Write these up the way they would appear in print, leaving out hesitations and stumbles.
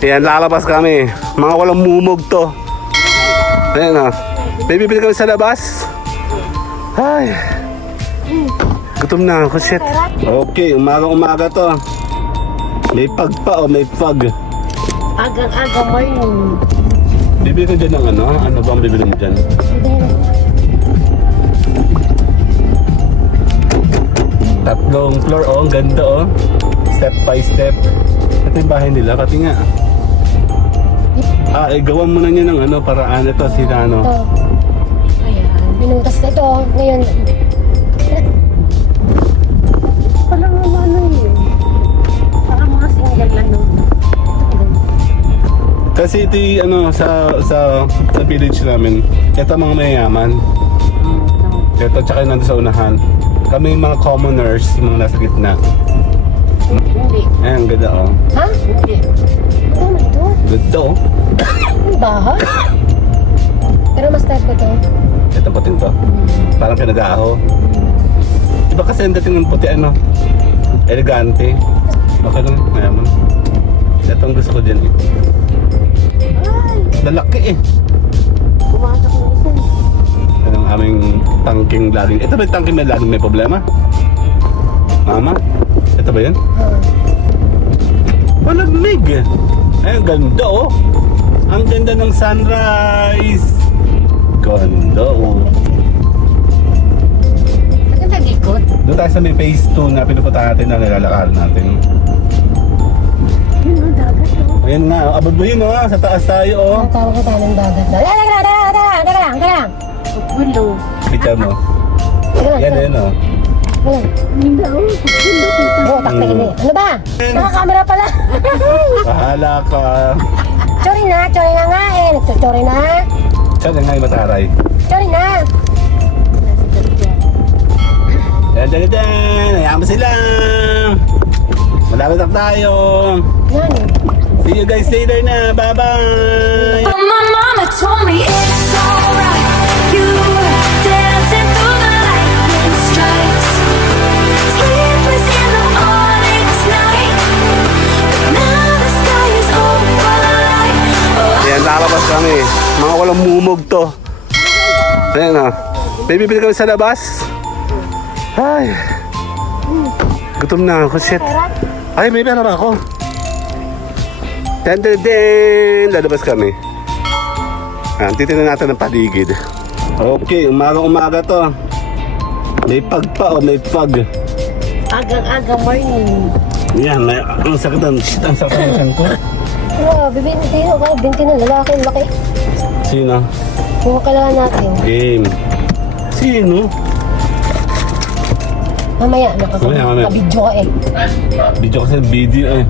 Ayan, lalabas kami. Mga walang mumog to. Ayan o. May bibili kami sa labas. Ay. Gutom na ako, shit. Okay, umaga to. May pag pa o may pag. Agang-aga mo yun. Bibili ko dyan ng ano? Ano ba ang bibili mo dyan? Tatlong floor oh, ang ganda oh. Step by step. Ito yung bahay nila, pati nga. Gawan mo na niya ng ano, paraan ito, sila ano. Ito. Ayan, binutas na ito. Ngayon, parang ano yun. Parang mga single ano. Kasi ito yung, ano, sa village namin, ito mga mayayaman. Ito, tsaka yung nandun sa unahan. Kami yung mga commoners, yung mga nasa gitna. Hindi. Ayan, ganda oh. Ha? Hindi. Ito naman ito. Ganda oh. Ang bahay. Pero mas type ko ito. Ito puting to. Parang pinag-aaho. Iba kasi ang dating ng puti ano. Elegante. Okay lang, mayaman. Ito ang gusto ko dyan eh. Ay! Lalaki eh. Pumasok ng isa. Yan ang aming tangking laging. Ito ba yung tangking na laging may problema? Mama? Ito ba yun? Palamig eh. Ay, ang ganda oh. Ang ganda ng sunrise. Ganda oh. Ba't yung nag-ikot? Doon tayo sa may phase 2 na pinupunta natin na nilalakaran natin. Yun ang dagat oh. Ayan nga, abot mo yun oh. Sa taas tayo oh. Natawag ko tayo ng dagat. Teka lang. Gulo. Picture mo. Yan yun oh. Hindi ako. Oo, takta ini. Ano ba? Naka-camera pala. Bahala ka. Chori na nga eh. Nagtuchori na. Saan nga yung mataray? Chori na. Yan. Hayaan mo sila. Malapit na tayo. Yan eh. See you guys later na. Bye-bye. But my mama told me it's alright. You were dancing through the lightning strikes. Sleepless in the morning tonight. But now the sky is overlight. Oh, Ayan, lalabas kami. Mga walang mumog to. Ayan o. May bibili kami sa labas. Ay. Gutom na ako, shit. Ay, may pera ba ako? Ten. Lalabas kami. Titignan natin ang paligid. Okay, umaga to. May pag pa o may pag. Agang-aga morning. Yan, ang sakit ang shit, ang sakit ang tiyan ko. Grabe, binti na lalaki. Ang laki. Sino? Kung kailangan natin. Game. Sino? Mamaya. Mamaya. Nakabidyo ka eh. Video kasi video eh.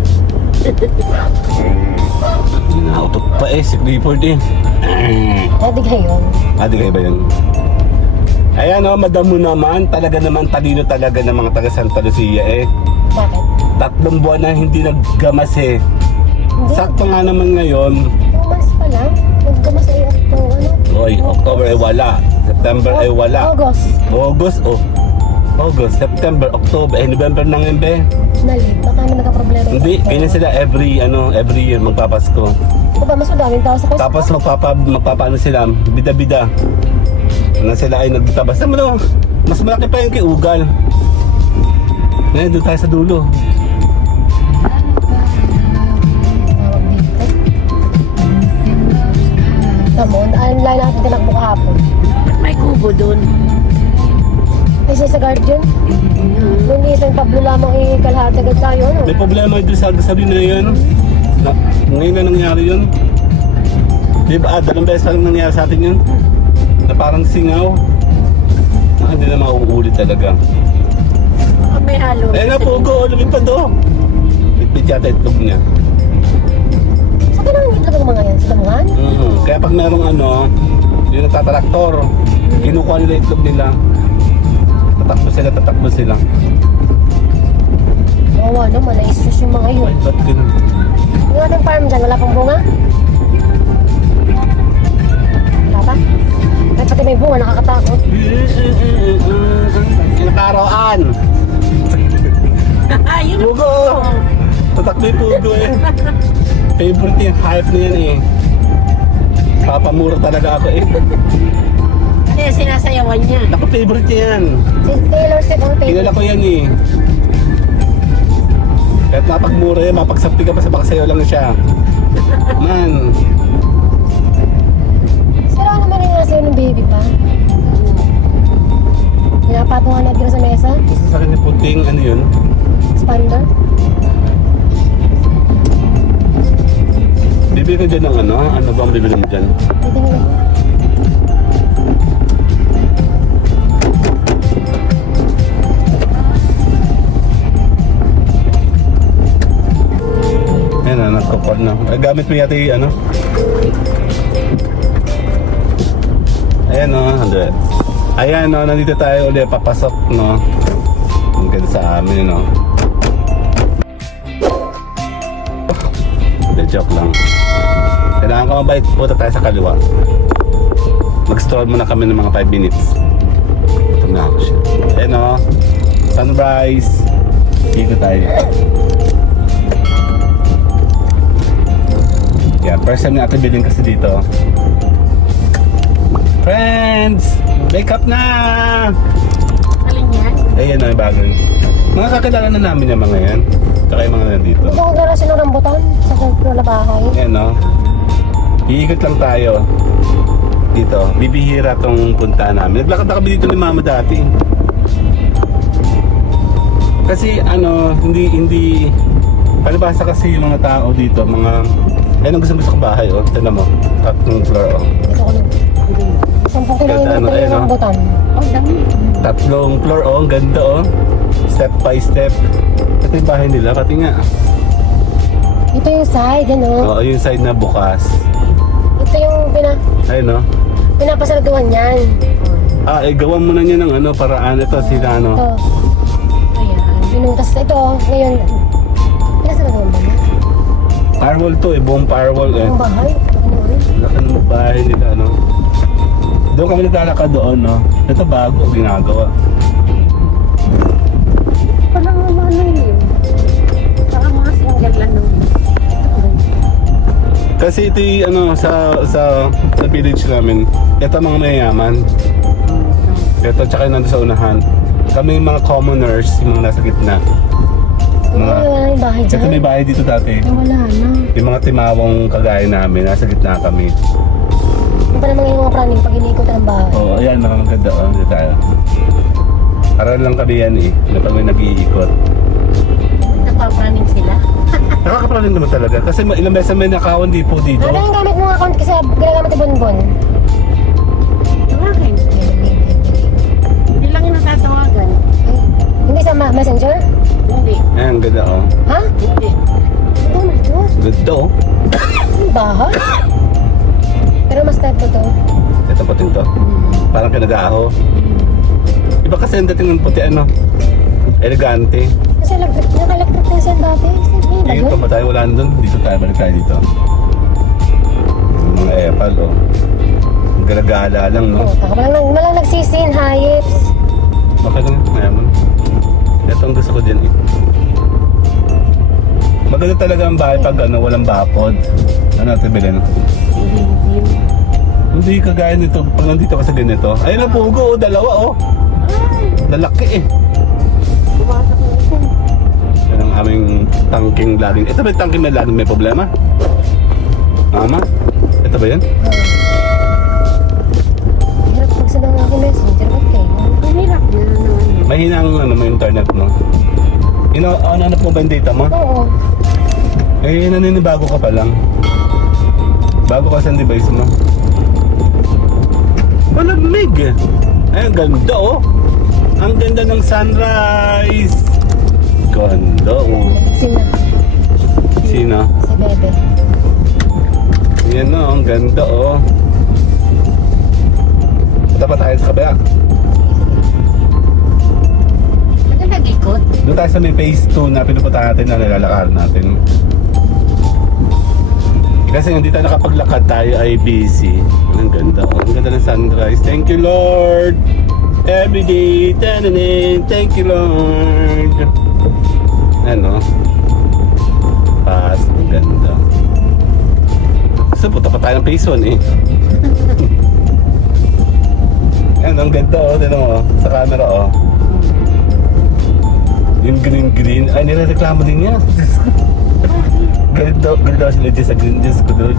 Nautot pa eh, si Clifford eh. Nadig ngayon. Di kayo ba yun? Ayan o, madam mo naman. Talaga naman talino talaga ng mga taga Santa Lucia eh. Bakit? 3 buwan na hindi naggamas eh. Hindi. Sakto nga naman ngayon. 2 months pa lang. Naggamas ay Oy, October ay wala. September ay wala. August, September, October, November na ngayon be. Nalit. Baka na nagka-problema. Hindi, ganyan sila every year magpapasko. Diba, mas madaming tao sa course. Tapos magpapaano sila, bida-bida. Na sila ay nagtabas. Naman mas malaki pa yung kay Ugal. Ngayon, doon tayo sa dulo. Tawag dito. Tamo, online natin tinakbo kahapon. May kubo doon. Kasi sa guardian, nung isang Pablo lamang ikalahati agad tayo, ano? May problema doon sa sabi na yun. Ngayon na nangyari yun. Diba, 2 beses lang nangyari sa atin yun. Na parang singaw. Hindi na mauulit talaga. May halo. Eh nga po, lumipad do. Bitbit yata itlog niya. Sa kanang itlog ng mga yan? Sa damuhan? Kaya pag merong yung nagtataraktor, kinukuha nila itlog nila. Tatakbo sila. Oo, ano, malaisus yung mga yun. Ay, ba't ganun? Yung ating farm dyan, wala pang bunga? Wala pa? Kahit pati may bunga, nakakatakot. Nakaraan. Ayun. Pugo! Tatakbo yung pugo eh. Favorite yung hype na yan eh. Papamura talaga ako eh. Ano yung sinasayawan niya? Ako favorite niya yan. Si Taylor Swift ang favorite. Kilala ko yan eh. Kahit mapagmura yan, mapagsapi ka pa sa bakasayaw lang siya. Man. Sira naman yung nasa ng baby pa. Pinapatungan natin sa mesa. Gusto sa akin yung puting ano yun. Expander. Bibili ko dyan ng ano? Ano ba ang bibili mo dyan? Titingnan ako. Ayan na, nagkukod na. Gamit mo yata yung ano? Ayan o, ayan o, nandito tayo ulit, papasok no. Ang ganda sa amin no. Hindi, joke lang. Kailangan ko mabait, punta tayo sa kaliwa. Mag-stroll muna kami ng mga 5 minutes. Ito na ako siya. Ayan o, sunrise. Dito tayo. Yeah, first time natin bilhin kasi dito. Friends! Wake up na! Alin yan? Ayan na yung bagay. Mga kakilala na namin yung mga yan. Tsaka yung mga nandito. Gusto ko gara ng rambutan sa sentro na bahay. Ayan no. Iikot lang tayo. Dito. Bibihira tong punta namin. Naglakad na kami dito ni Mama dati. Kasi ano, hindi palibasa kasi yung mga tao dito, mga ayun ang gusto ko bahay oh. Tignan mo. Tatlong floor oh. Gusto ko lang. 10 kilo Ganda, ano, yung ayun, no? rambutan. Oh, dami. Tatlong floor oh. Ang ganda oh. Step by step. Ito yung bahay nila. Pati nga. Ito yung side, yan o. Oo, yung side na bukas. Ito yung Ayun oh. pinapasaladuhan yan. Ah, gawan mo na niya ng ano, paraan ito, sila ano. Ito. Ayan. Binutas ito, ngayon. Pinasaladuhan ba na? Firewall to eh, buong firewall eh. Ang bahay. Ano rin? Laki ng bahay nila ano. Doon kami naglalakad doon no. Ito bago, ginagawa. Parang ano yun. Saka mga single lang nung. Kasi ito yung, ano, sa village namin, ito mga mayayaman. Ito, tsaka yung nandun sa unahan. Kami yung mga commoners, yung mga nasa gitna. Wala na yung bahay dyan. Ito may bahay dito dati. Ay, wala na. Yung mga timawang kagaya namin, nasa gitna kami. Yung pa naman yung mga praning pag inikot ng bahay. Oo, ayan, nakakaganda. Oh, dito tayo. Aral lang kami yan eh, na pag may nag-iikot. Napapraning sila. Nakakapraning naman talaga, kasi ilang beses may nakawan di po dito. Ano yung gamit mong account kasi ginagamit ni Bonbon? Yung akin. Hindi lang yung natatawagan. Ay, hindi sa messenger? Hindi. Ayan, ganda oh. Ha? Hindi. Oh my God. Ganda oh. Yung bahay? Pero mas type ko to. Ito puting to. Parang pinag-aaho. Iba kasi ang dating ng puti ano. Elegante. Kasi naka-electric na siya dati. Hindi ba Dito yun? ba tayo? Wala na dun. Dito tayo. Balik tayo dito. Yung mga epal oh. Ang galagala lang no. Oh, taka malang nagsisin, hayips. Okay lang. Mayaman. Ito ang gusto ko din eh. Maganda talaga ang bahay pag ano, walang bakod. Ano natin bilhin? Hindi. Hindi kagaya nito. Pag nandito ka sa ganito. Ayun ang pugo oh. Dalawa oh. Lalaki eh. Pumasok na ito. Yan ang aming tangking laging. Ito ba yung tangking na laging may problema? Mama? Ito ba yan? Hirap pag sa ako messenger. Okay. Mahirap na naman yun. Mahina ang ano mo internet mo. Ano po ba yung data mo? Oo. Eh, naninibago ka pa lang. Bago ka sa device mo. Malamig eh. Ay, ang ganda oh. Ang ganda ng sunrise. Ganda oh. Sina. Sino? Si Bebe. Yan oh, ang ganda oh. Punta pa tayo sa kabila. Ba't nag-ikot? Doon tayo sa may phase 2 na pinupunta natin na nilalakad natin. Kasi hindi tayo nakapaglakad, tayo ay busy. Ang ganda oh. Ang ganda ng sunrise. Thank you Lord. Every day, tananin. Thank you Lord. Ano? Pass, ang ganda. Kaso punta pa tayo ng phase 1 eh. Ayan, ang ganda oh, tignan mo oh, sa camera oh. Yung green. Ay, nirereklamo din niya. Ganda sila dyan sa green. Diyos ko doon.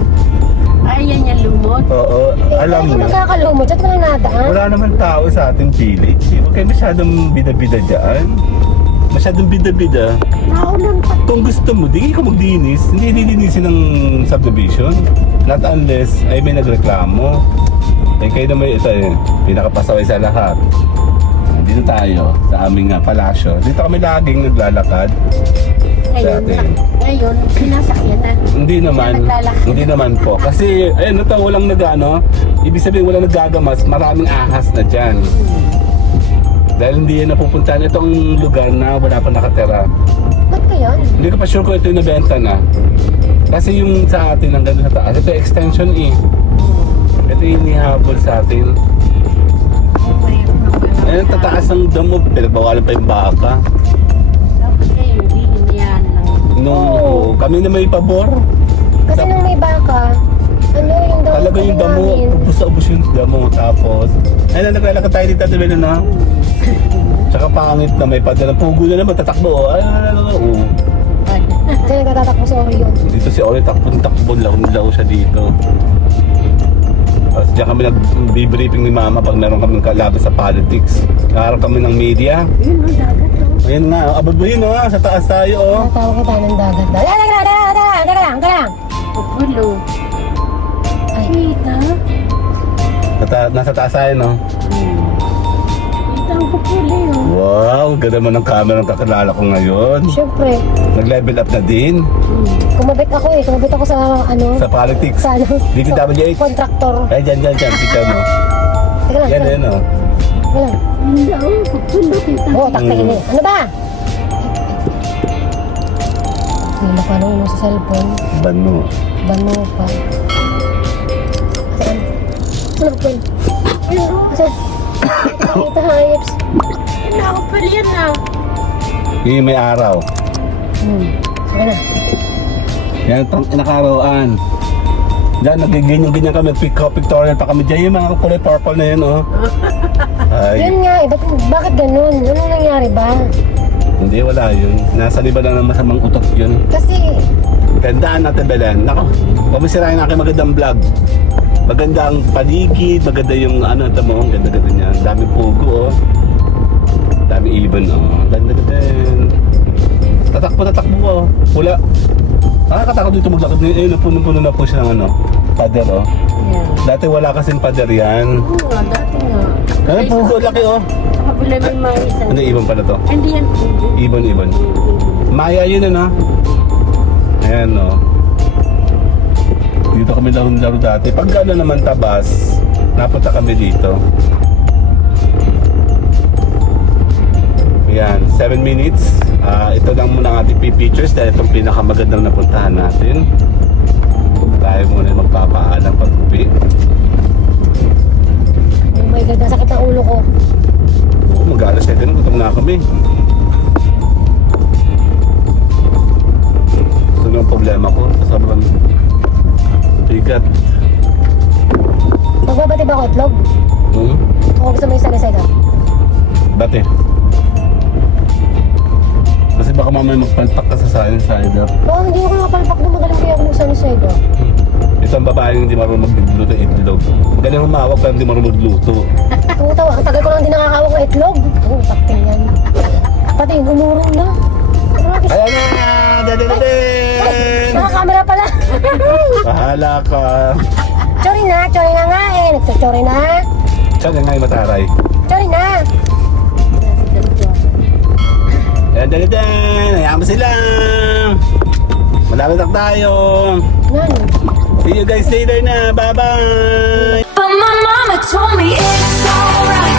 Ay, yan yung lumot. Oo, alam Hindi niya. magkakalumot. At wala nadaan. Wala naman tao sa ating village. Huwag kayo masyadong bida-bida dyan. Masyadong bida-bida. Naulan pa. Kung gusto mo, di ka maglinis. Hindi lilinisin ng subdivision. Not unless ay may nagreklamo. Eh kayo naman ito eh, pinakapasaway sa lahat. Dito tayo sa aming palasyo. Dito kami laging naglalakad. Ngayon, sinasakyan na. Hindi naman. Naglalakad. Hindi naman po. Kasi ayun, ito walang nagano. Ibig sabihin walang naggagamas. Maraming ahas na dyan. Dahil hindi yan napupuntahan. Itong lugar na wala pa nakatira. Ba't kaya? Hindi ko pa sure kung ito yung nabenta na. Kasi yung sa atin hanggang sa taas. Ito yung extension eh. Ito yung inihabol sa atin. Ayun, tataas ng damo. Pinagbawalan pa yung baka. Dapat kayo, hindi yan lang. Nung kami na may pabor. Kasi nung may baka, ano yung daw Talaga yung damo, ubus na ubus yung damo. Tapos, ayun, naglalakad tayo dito, diba na? Tsaka pangit na may padala. Pugo na naman, tatakbo. Ay, Kasi nagtatatakbo sa Oreo. dito si Ori, takbo, law siya dito. Tapos diyan kami nag-debriefing ni Mama pag meron kami kalaban sa politics. Naharap kami ng media. Yun, ang dagat to. Ayun nga, abot mo yun sa taas tayo oh. Natawag kita ng dagat. Teka lang. Pupulo. Ay, Kita? Nasa taas tayo no? Kita ang pupulo yun. Wow, ganda mo ng camera ng kakilala ko ngayon. syempre. Nag-level up na din Kumabit ako eh. Kumabit ako sa ano? sa politics. Sa ano? DPWH. Kontraktor. Ay, dyan, picture mo. Teka lang. Yan, teka yan lang. oh. Teka lang. Hindi, pupulo kita. Oo, taktakin eh. Ano ba? Hindi na paano mo sa cellphone. Bano. Bano pa. Saan? Ano ba pen? Kasi, nakita hayop. Nakapal yan na. Yun yung may araw. Saka na. Yan, nakarawan. Diyan, nagiging-ganyan kami. Pictorial pa kami dyan. Yung mga kulay purple na yan, oh. Ay, Yun nga eh. Bakit ganun? Anong nangyari ba? hindi, wala yun. Nasa liba lang ng masamang utok yun. Kasi, Gandaan natin, Belen. Nako, huwag mo sirahin ang aking magandang vlog. Maganda ang paligid, maganda yung ano, ito mo, ang ganda-ganda niya. Daming pugo, oh. Daming ibon, oh. Ganda-ganda din. Tatakbo, oh. Pula. Nakakatakot dito maglakad. Eh, puno-puno na po siya ng ano, pader, oh. Yan. Dati wala kasing pader yan. Oo nga, dati nga. Ano, pugo, laki, oh. Sa kabila may mga isang. Hindi, ibon pala to. Hindi yan pugo. Ibon. Maya yun, ano. Ayan, oh. Dito kami laro dati. Pag ano naman tabas, napunta kami dito. Ayan, 7 minutes. Ito lang muna ang ating pictures dahil itong pinakamagandang napuntahan natin. Tayo muna magpapaalam pag-uwi. oh my God, nasakit ang ulo ko. Oo, mag-alas 7 na, gutom na kami. Ito na ang problema ko. Sobrang bigat. Magbabati ba ako itlog? O gusto mo yung sana-sada? Bate. Kasi baka mamaya magpalpak ka sa sider. Oo, hindi ako nakapalpak na magaling kaya ako ng sana-sada. Isang babaeng hindi marunong magluto ng itlog. Magaling humawak pero hindi marunong magluto. Tutaw, ang tagal ko lang din nakakawak ng itlog. Oo, takting yan. Pati yung gumurong na. Grabe. Ayan na! Dadadadin! Nakakamera pala. Bahala ka. Chori na nga eh. Nagsuchori na. Saan nga yung mataray? Chori na. Ayan, dadadin! Hayaan mo sila! Malapit na tayo! Yan. See you guys later na! Bye-bye! But my mama told me it's alright.